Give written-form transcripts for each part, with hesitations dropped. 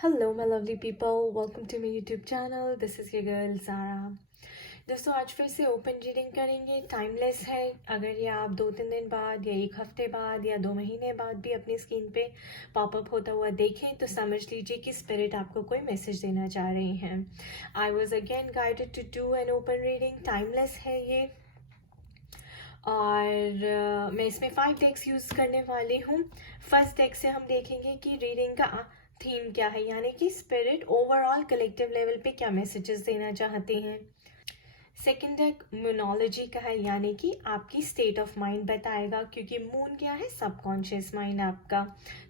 Hello my lovely people, welcome to my YouTube channel. This is your girl Zara. दोस्तों आज फिर से open reading करेंगे. Timeless है. अगर ये आप 2-3 दिन बाद या 1 हफ्ते बाद या 2 महीने बाद भी अपनी स्क्रीन पे पॉपअप होता हुआ देखें तो समझ लीजिए कि स्पिरिट आपको कोई मैसेज देना चाह रही हैं. I was again guided to do an open reading. Timeless है ये और मैं इसमें 5 डेक्स यूज़ करने वाली हूँ. फर्स्ट डेक से हम देखेंगे कि रीडिंग का थीम क्या है, यानी कि स्पिरिट ओवरऑल कलेक्टिव लेवल पे क्या मैसेजेस देना चाहते हैं. सेकेंड डेक मूनोलॉजी का है, यानी कि आपकी स्टेट ऑफ माइंड बताएगा, क्योंकि मून क्या है, सबकॉन्शियस माइंड आपका.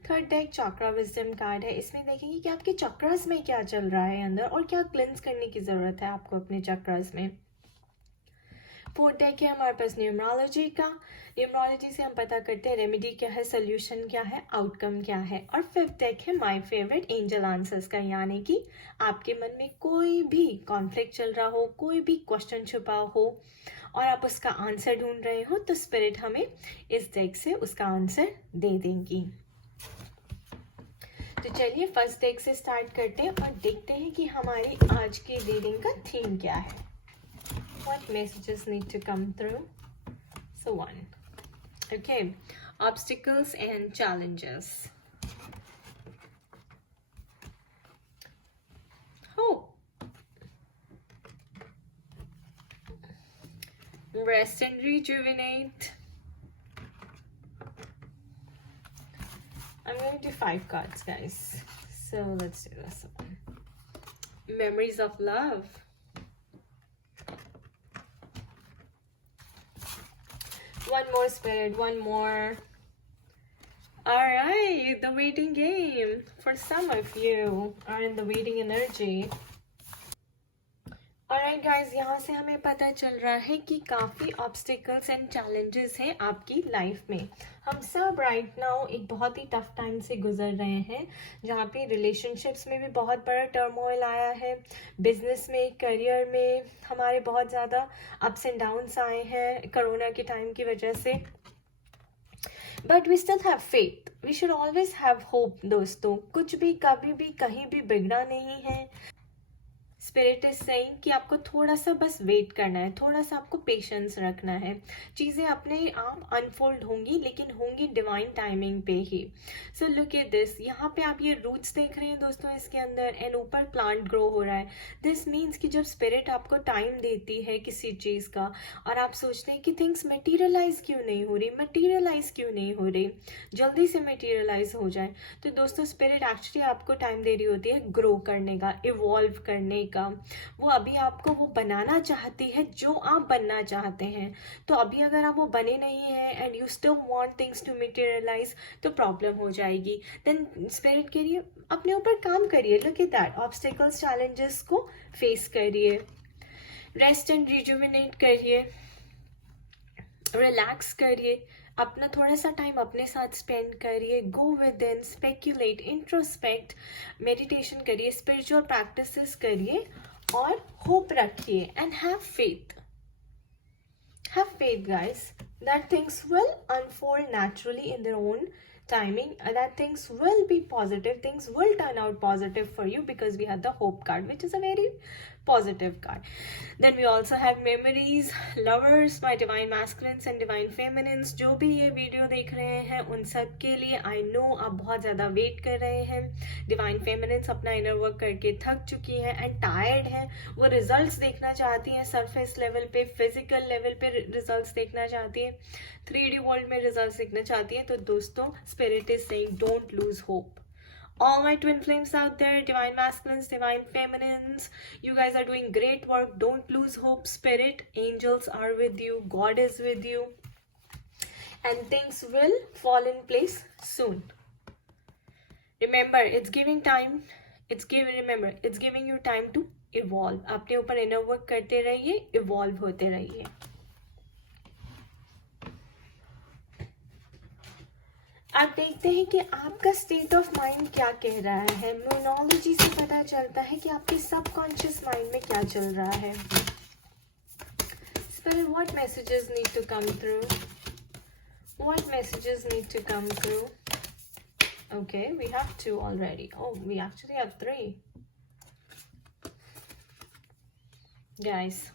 थर्ड डेक चक्रा विजडम कार्ड है. इसमें देखेंगे कि आपके चक्रास में क्या चल रहा है अंदर और क्या क्लेंस करने की ज़रूरत है आपको अपने चक्रास में. फोर्थ डेक है हमारे पास न्यूमरोलॉजी का. न्यूमरोलॉजी से हम पता करते हैं रेमेडी क्या है, सोल्यूशन क्या है, आउटकम क्या है. और फिफ्थ डेक है माय फेवरेट एंजल आंसर्स का, यानी कि आपके मन में कोई भी कॉन्फ्लिक्ट चल रहा हो, कोई भी क्वेश्चन छुपा हो और आप उसका आंसर ढूंढ रहे हो तो स्पिरिट हमें इस डेक से उसका आंसर दे देंगी. तो चलिए फर्स्ट डेक से स्टार्ट करते हैं और देखते हैं कि हमारी आज की रीडिंग का थीम क्या है. What messages need to come through? So 1. Okay, obstacles and challenges. Hope. Rest and rejuvenate. I'm going to do 5 cards, guys. So let's do this one. Memories of love. One more spirit, one more. All right, the waiting game. For some of you are in the waiting energy. Alright guys, यहाँ से हमें पता चल रहा है कि काफ़ी obstacles and challenges हैं आपकी लाइफ में. हम सब राइट नाउ एक बहुत ही टफ टाइम से गुजर रहे हैं, जहाँ पे रिलेशनशिप्स में भी बहुत बड़ा टर्मोइल आया है, बिजनेस में, करियर में हमारे बहुत ज़्यादा अप्स एंड डाउन्स आए हैं कोरोना के टाइम की वजह से. But we still have faith. We should always have hope. दोस्तों कुछ भी कभी भी कहीं भी बिगड़ा नहीं है. स्पिरिट इज सेइंग कि आपको थोड़ा सा बस वेट करना है, थोड़ा सा आपको पेशेंस रखना है. चीज़ें अपने आप अनफोल्ड होंगी, लेकिन होंगी डिवाइन टाइमिंग पे ही. So look at this. यहाँ पे आप ये रूट्स देख रहे हैं दोस्तों इसके अंदर, एंड ऊपर प्लांट ग्रो हो रहा है. दिस मीन्स कि जब स्पिरिट आपको टाइम देती है किसी चीज़ का और आप सोचते हैं कि थिंग्स मटीरियलाइज क्यों नहीं हो रही, मटीरियलाइज क्यों नहीं हो रही, जल्दी से मटीरियलाइज हो जाए, तो दोस्तों स्पिरिट एक्चुअली आपको टाइम दे रही होती है ग्रो करने का, इवॉल्व करने का. वो अभी आपको वो बनाना चाहती है जो आप बनना चाहते हैं. तो अभी अगर आप वो बने नहीं हैं and you still want things to materialize तो प्रॉब्लम हो जाएगी. देन स्पिरिट के लिए अपने ऊपर काम करिए. Look at that. Obstacles challenges को फेस करिए, रेस्ट एंड रिजुविनेट करिए, रिलैक्स करिए, अपना थोड़ा सा टाइम अपने साथ स्पेंड करिए. Go with in, speculate, introspect, meditation करिए, स्पिरिचुअल प्रैक्टिसेस करिए और होप रखिए and have faith. Have faith guys, that things will unfold naturally in their own timing, that things will be positive, things will turn out positive for you because we had the hope card, which is a very positive card. Then we also have memories, lovers, my divine masculines and divine feminines. जो भी ये video देख रहे हैं उन सब के लिए I know आप बहुत ज़्यादा वेट कर रहे हैं. डिवाइन फेमिनिन्स अपना इनर वर्क करके थक चुकी हैं एंड टायर्ड हैं. वो रिजल्ट्स देखना चाहती हैं, सरफेस लेवल पे, फिजिकल लेवल पे रिजल्ट्स देखना चाहती हैं, 3D वर्ल्ड में रिजल्ट्स देखना चाहती हैं. तो दोस्तों spirit is saying don't lose hope. All my twin flames out there, divine masculines, divine feminines, you guys are doing great work. Don't lose hope. Spirit, angels are with you, God is with you, and things will fall in place soon. Remember, it's giving time. Remember, it's giving you time to evolve. अपने ऊपर inner work करते रहिए, evolve होते रहिए. अब देखते हैं कि आपका स्टेट ऑफ माइंड क्या कह रहा है. न्यूमरोलॉजी से पता चलता है कि आपके सबकॉन्शियस माइंड में क्या चल रहा है. Spirit, what messages need to come through? What messages need to come through? Okay, we have 2 already. Oh, we actually have 3. Guys,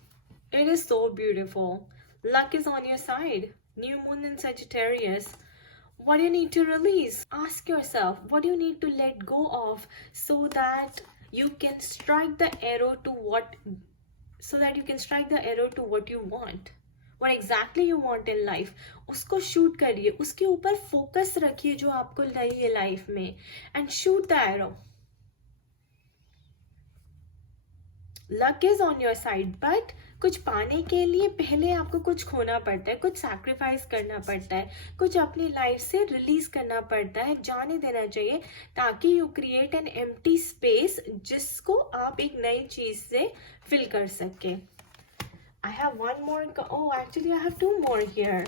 it is so beautiful. Luck is on your side. New moon in Sagittarius. What do you need to release? Ask yourself, what do you need to let go of so that you can strike the arrow to what you want. What exactly you want in life, उसको shoot करिए, उसके ऊपर focus रखिए जो आपको चाहिए life में, and shoot the arrow. Luck is on your side, but कुछ पाने के लिए पहले आपको कुछ खोना पड़ता है, कुछ सैक्रिफाइस करना पड़ता है, कुछ अपनी लाइफ से रिलीज करना पड़ता है, जाने देना चाहिए, ताकि you create an empty space जिसको आप एक नई चीज से फिल कर सके. I have one more. Oh, actually, I have 2 more here.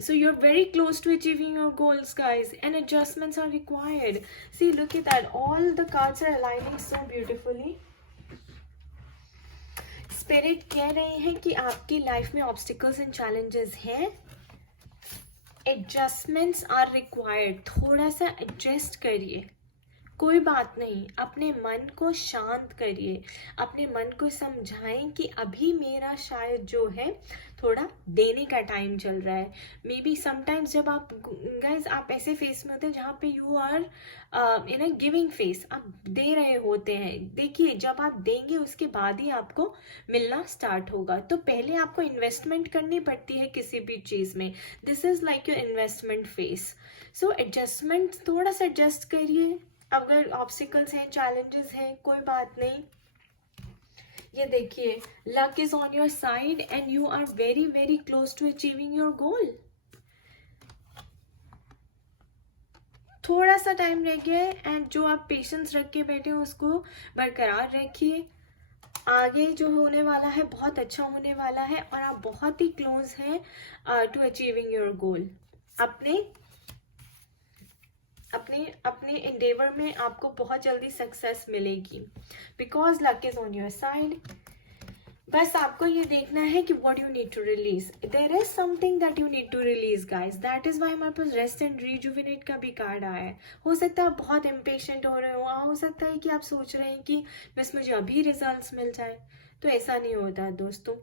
So you're very close to achieving your goals, guys, and adjustments are required. See, look at that. All the cards are aligning so beautifully. Spirit कह रहे हैं कि आपकी life में obstacles and challenges हैं. Adjustments are required. थोड़ा सा adjust करिए. कोई बात नहीं, अपने मन को शांत करिए, अपने मन को समझाएं कि अभी मेरा शायद जो है थोड़ा देने का टाइम चल रहा है. मे बी समटाइम्स जब आप गाइज आप ऐसे फेस में होते हैं जहाँ पे you are in a giving phase, आप दे रहे होते हैं. देखिए, जब आप देंगे उसके बाद ही आपको मिलना स्टार्ट होगा. तो पहले आपको इन्वेस्टमेंट करनी पड़ती है किसी भी चीज़ में. This is like your investment face. So adjustment, थोड़ा सा एडजस्ट करिए. अगर ऑब्स्टिकल्स हैं, चैलेंजेस हैं, कोई बात नहीं. ये देखिए, luck is on your side and you are very very close to achieving your goal. थोड़ा सा टाइम रह गया है, एंड जो आप पेशेंस रख के बैठे हो उसको बरकरार रखिए. आगे जो होने वाला है बहुत अच्छा होने वाला है, और आप बहुत ही क्लोज हैं टू अचीविंग योर गोल. अपने एंडेवर में आपको बहुत जल्दी सक्सेस मिलेगी, because luck is on your side. बस आपको ये देखना है कि what you need to release. There is something that you need to release, guys. That is why हमारे पास रेस्ट एंड रिजुविनेट का भी कार्ड आया है. हो सकता है आप बहुत इम्पेशेंट हो रहे हो सकता है कि आप सोच रहे हैं कि बस मुझे अभी रिजल्ट्स मिल जाए. तो ऐसा नहीं होता दोस्तों.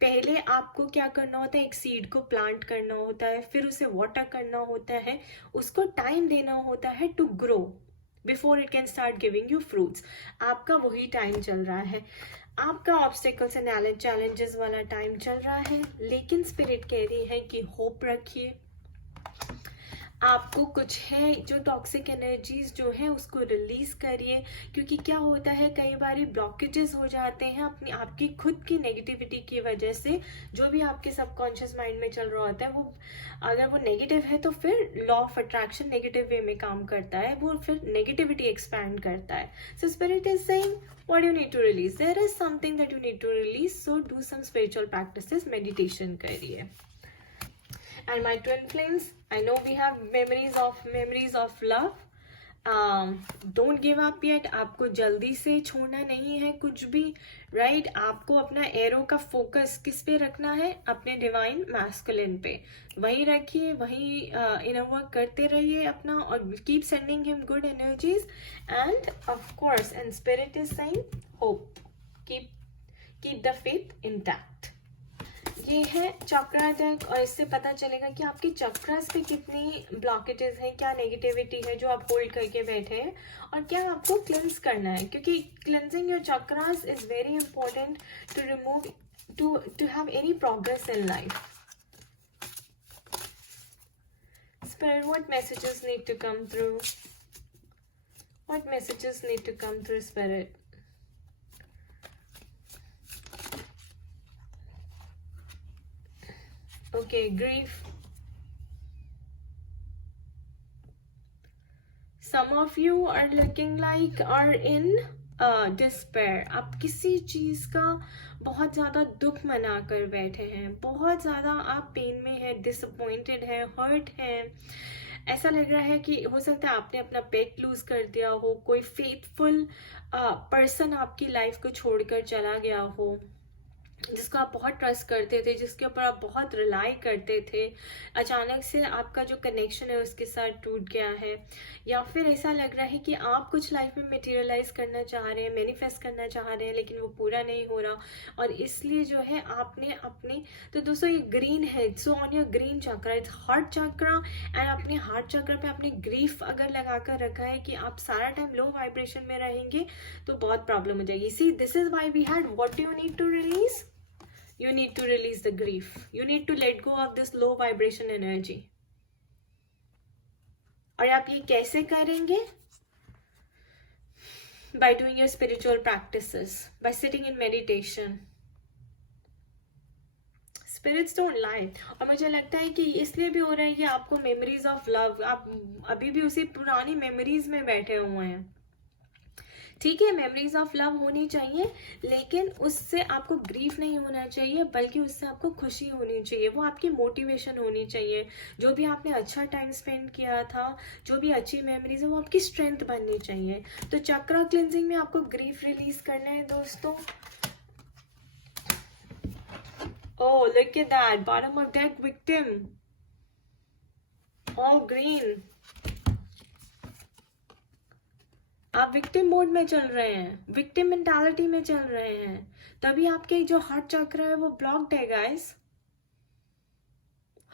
पहले आपको क्या करना होता है, एक सीड को प्लांट करना होता है, फिर उसे वाटर करना होता है, उसको टाइम देना होता है to grow before it can start giving you fruits. आपका वही टाइम चल रहा है. आपका ऑब्स्टेकल्स एंड चैलेंजेस वाला टाइम चल रहा है, लेकिन स्पिरिट कह रही है कि होप रखिए. आपको कुछ है जो टॉक्सिक एनर्जीज जो है उसको रिलीज करिए, क्योंकि क्या होता है कई बार ब्लॉकेजेस हो जाते हैं आपकी खुद की नेगेटिविटी की वजह से. जो भी आपके सबकॉन्शियस माइंड में चल रहा होता है, वो अगर वो नेगेटिव है तो फिर law of attraction negative way में काम करता है, वो फिर नेगेटिविटी एक्सपैंड करता है. So spirit is saying what you need to release. There is something that you need to release, so do some spiritual practices, meditation करिए. And my twin flames, I know we have memories of love. Don't give up yet. आपको जल्दी से छोड़ना नहीं है कुछ भी, right. आपको अपना एरो का फोकस किस पे रखना है, अपने डिवाइन मैस्कुलिन पे. वही रखिए, वही इनर वर्क करते रहिए अपना, और keep sending him good energies. End of course, and spirit is saying hope, keep the faith intact. ये है चक्रा डेक, और इससे पता चलेगा कि आपके चक्रास पे कितनी ब्लॉकेजेस हैं, क्या नेगेटिविटी है जो आप होल्ड करके बैठे हैं, और क्या आपको क्लेंस करना है. क्योंकि cleansing your chakras is very important to remove to have any progress in life. Spirit, what messages need to come through? What messages need to come through, Spirit? Okay, grief. Some of you are looking like are in despair. आप किसी चीज का बहुत ज्यादा दुख मना कर बैठे हैं, बहुत ज्यादा आप पेन में है, डिसअपॉइंटेड है, हर्ट है. ऐसा लग रहा है कि हो सकता है आपने अपना पेट लूज कर दिया हो, कोई फेथफुल पर्सन आपकी लाइफ को छोड़कर चला गया हो. जिसको आप बहुत ट्रस्ट करते थे, जिसके ऊपर आप बहुत रिलाई करते थे, अचानक से आपका जो कनेक्शन है उसके साथ टूट गया है, या फिर ऐसा लग रहा है कि आप कुछ लाइफ में मटेरियलाइज करना चाह रहे हैं, मैनिफेस्ट करना चाह रहे हैं, लेकिन वो पूरा नहीं हो रहा, और इसलिए जो है आपने अपने, तो दोस्तों ये ग्रीन है, so on your green chakra, its heart chakra, and अपने हार्ट चक्र पे आपने ग्रीफ अगर लगा कर रखा है कि आप सारा टाइम लो वाइब्रेशन में रहेंगे तो बहुत प्रॉब्लम हो जाएगी. See, this is why we had, what do you need to release? You need to release the grief. You need to let go of this low vibration energy. और आप ये कैसे करेंगे? By doing your spiritual practices, by sitting in meditation. Spirits don't lie. और मुझे लगता है कि इसलिए भी हो रहा है कि आपको memories of love, आप अभी भी उसी पुरानी memories में बैठे हुए हैं. ठीक है, मेमोरीज ऑफ लव होनी चाहिए, लेकिन उससे आपको ग्रीफ नहीं होना चाहिए, बल्कि उससे आपको खुशी होनी चाहिए, वो आपकी मोटिवेशन होनी चाहिए. जो भी आपने अच्छा टाइम स्पेंड किया था, जो भी अच्छी मेमोरीज है, वो आपकी स्ट्रेंथ बननी चाहिए. तो चक्रा क्लिनजिंग में आपको ग्रीफ रिलीज करना है दोस्तों. Oh, look at that, bottom of deck, victim, all green. आप विक्टिम मोड में चल रहे हैं, विक्टिम मेंटालिटी में चल रहे हैं, तभी आपके जो हार्ट चक्र है वो ब्लॉक्ड है गाइस.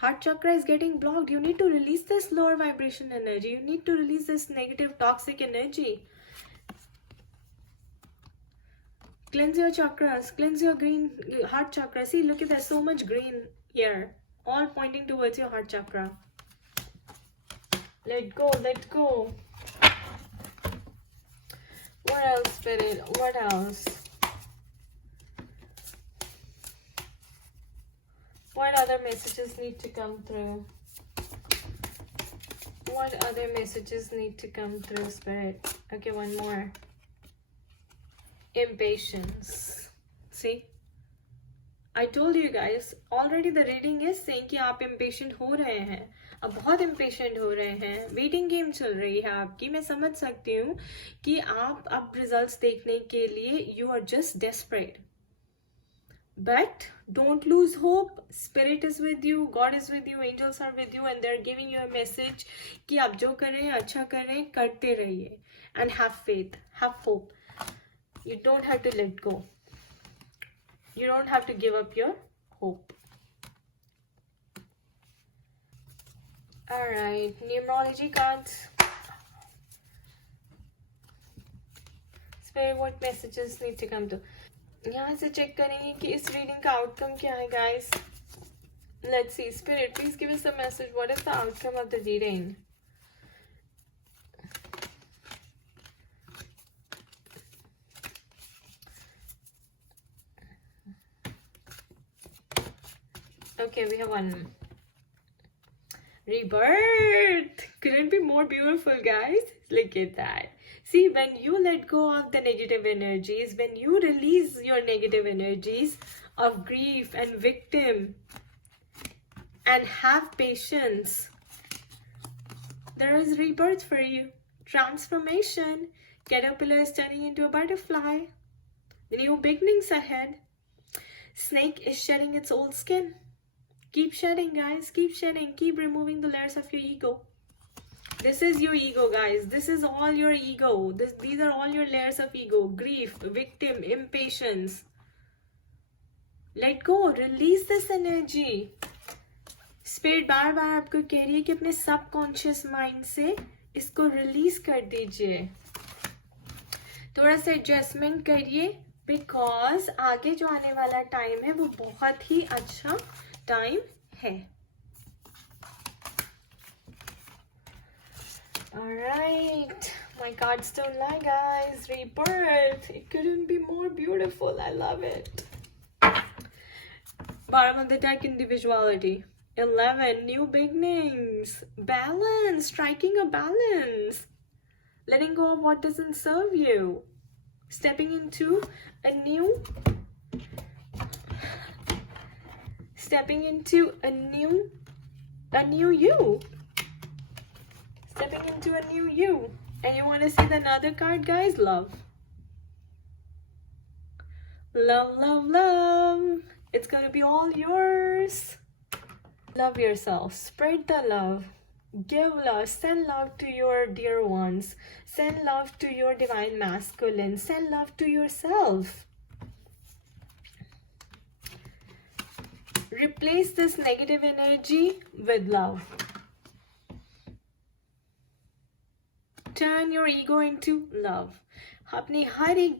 हार्ट चक्र is getting blocked. You need to release this lower vibration energy. You need to release this negative toxic energy. Cleanse your chakras, cleanse your green heart chakra. See, look at, there's so much green here, all pointing towards your heart chakra. Let go, let go. What else, Spirit? What else? What other messages need to come through? What other messages need to come through, Spirit? Okay, one more. Impatience. See? I told you guys, already the reading is saying कि आप impatient हो रहे हैं. अब बहुत impatient हो रहे हैं, वेटिंग गेम चल रही है आपकी. मैं समझ सकती हूँ कि आप अब रिजल्ट्स देखने के लिए you are just desperate, but don't lose hope. Spirit is with you, God is with you, angels are with you, and they are giving you a message कि आप जो कर रहे हैं अच्छा कर रहे हैं, करते रहिए, and have faith, have hope. You don't have to let go, you don't have to give up your hope. All right, numerology cards. Spirit, what messages need to come to? यहाँ से चेक करेंगे कि इस reading का outcome क्या है, guys. Let's see. Spirit, please give us a message. What is the outcome of the reading? Okay, we have one. Rebirth. Couldn't be more beautiful, guys. Look at that. See, when you let go of the negative energies, when you release your negative energies of grief and victim and have patience, there is rebirth for you. Transformation. Caterpillar is turning into a butterfly. The new beginnings ahead. Snake is shedding its old skin. Keep shedding, guys. Keep shedding. Keep removing the layers of your ego. This is your ego, guys. This is all your ego. These are all your layers of ego. Grief, victim, impatience. Let go. Release this energy. Spirit बार बार आपको कह रही है कि अपने subconscious mind से इसको release कर दीजिए. थोड़ा सा एडजस्टमेंट करिए, बिकॉज आगे जो आने वाला टाइम है वो बहुत ही अच्छा टाइम है. Alright, my cards don't lie, guys. Rebirth. It couldn't be more beautiful. I love it. Bottom of the deck, individuality. 11, new beginnings. Balance, striking a balance. Letting go of what doesn't serve you. Stepping into a new you. Stepping into a new you. And you want to see the another card, guys? Love. Love, love, love. It's gonna be all yours. Love yourself. Spread the love. Give love. Send love to your dear ones. Send love to your divine masculine. Send love to yourself. Replace this negative energy with love. Turn your ego into love. अपनी हर एक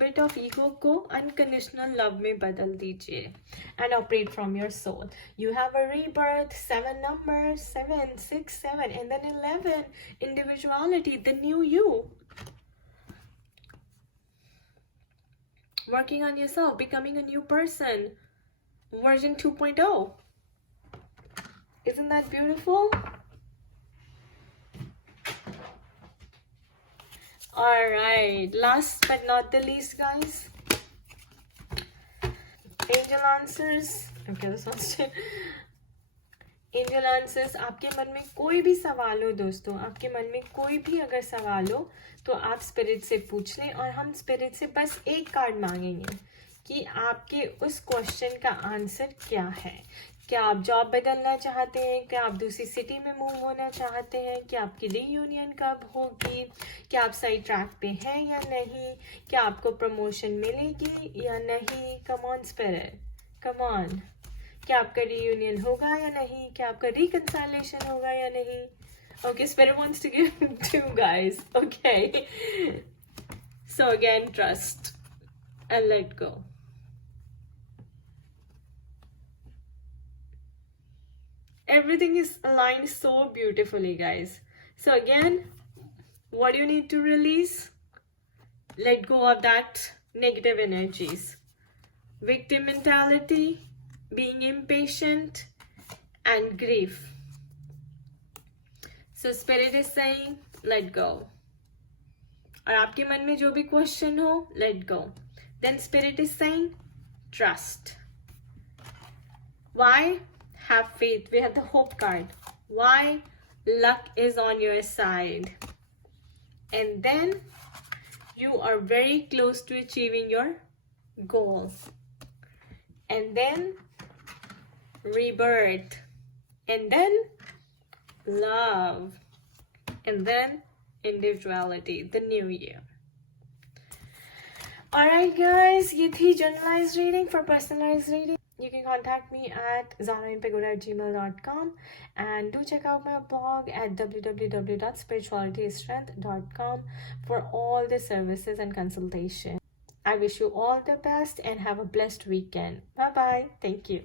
bit of ego को unconditional love में बदल दीजिए and operate from your soul. You have a rebirth, 7 numbers, 7, 6, 7, and then 11, individuality, the new you. Working on yourself, becoming a new person, version 2.0. Isn't that beautiful? Alright, last but not the least, guys. Angel answers. Okay, this one's Angel answers. आपके मन में कोई भी सवाल हो दोस्तों, आपके मन में कोई भी अगर सवाल हो तो आप स्पिरिट से पूछ लें और हम स्पिरिट से बस एक कार्ड मांगेंगे कि आपके उस क्वेश्चन का आंसर क्या है. क्या आप जॉब बदलना चाहते हैं? क्या आप दूसरी सिटी में मूव होना चाहते हैं? क्या आपकी रीयूनियन कब होगी? क्या आप सही ट्रैक पे हैं या नहीं? क्या आपको प्रमोशन मिलेगी या नहीं? Come on spirit, come on. क्या आपका रीयूनियन होगा या नहीं? क्या आपका रिकंसाइलेशन होगा या नहीं? Okay, Spirit wants to give 2 guys. Okay. So again, trust and let go. Everything is aligned so beautifully, guys. So again, what do you need to release? Let go of that negative energies. Victim mentality, being impatient, and grief. So Spirit is saying, let go. और आपके मन में जो भी question हो, let go. Then Spirit is saying, trust. Why? Have faith. We have the hope card. Why? Luck is on your side. And then you are very close to achieving your goal. And then rebirth. And then love. And then individuality, the new year. Alright guys, ये थी generalized reading. For personalized reading, you can contact me at zarainpagoda@gmail.com and do check out my blog at www.spiritualitystrength.com for all the services and consultation. I wish you all the best and have a blessed weekend. Bye bye. Thank you.